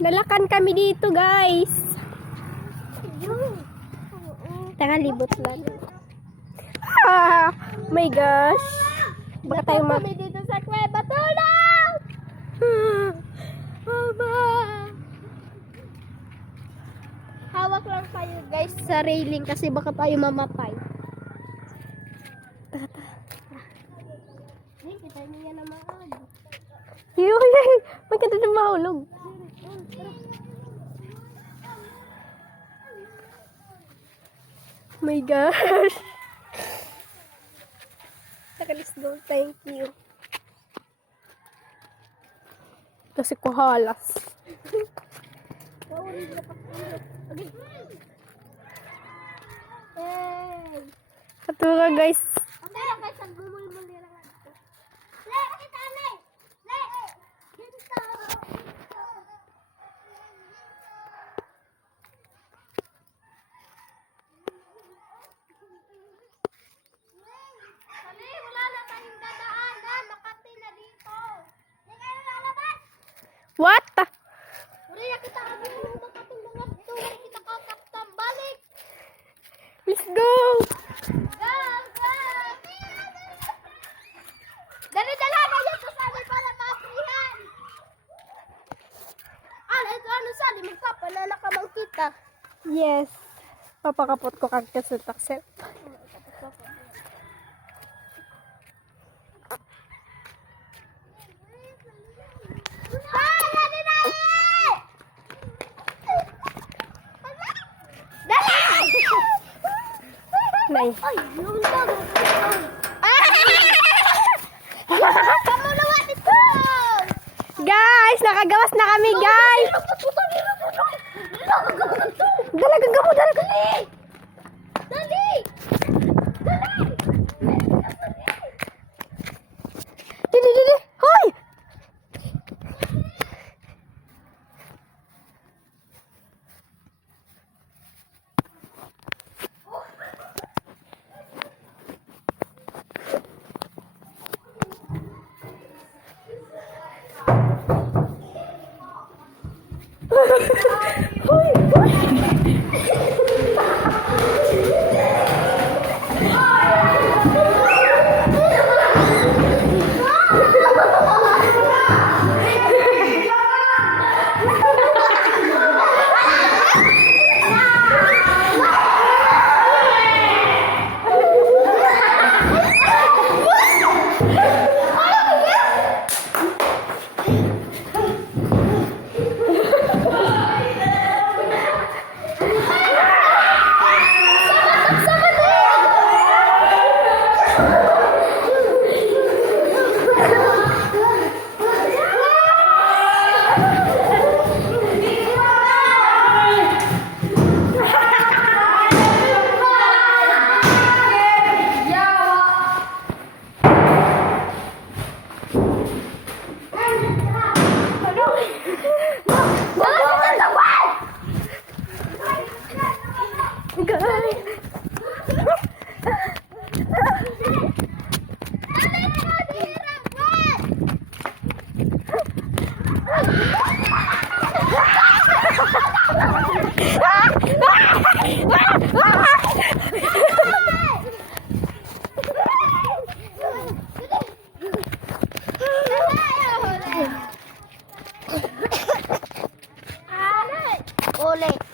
Lalakan kami dito, guys. Tanga, libot lang. Ah, my gosh. Baka tayo kami dito sa kuweba. Tulong! Mama. Hawak lang kayo guys sa railing kasi baka tayo mamatay. Hey, kita niya na mahal. Yuy, maganda na mahulog. My gosh. Taka, let's go. Thank you. Kasi kuhalas. Hey! Katunga, guys. Pero guys, ang gumul-muli lang ito. Le, kita le. Le. Dito. Kali, wala na tayong dadaanan. Makati na dito. Hindi kayo lalabas. What? Uriya kita kami ng makating mga tuloy. Kita kakaktam. Balik. Let's go. Go, go. Dali-dalaga yan sa sabi para maprihan. Ito ano sabi? Magpapalala ka bang kita? Yes. Papakapot ko kag kaset-akset. Nay. Ay, yung lang. Kamulawa dito! Guys, nakagawas na kami, guys. Dalagang gamo, dalagang. Dali! Dili. Hoy! Ole.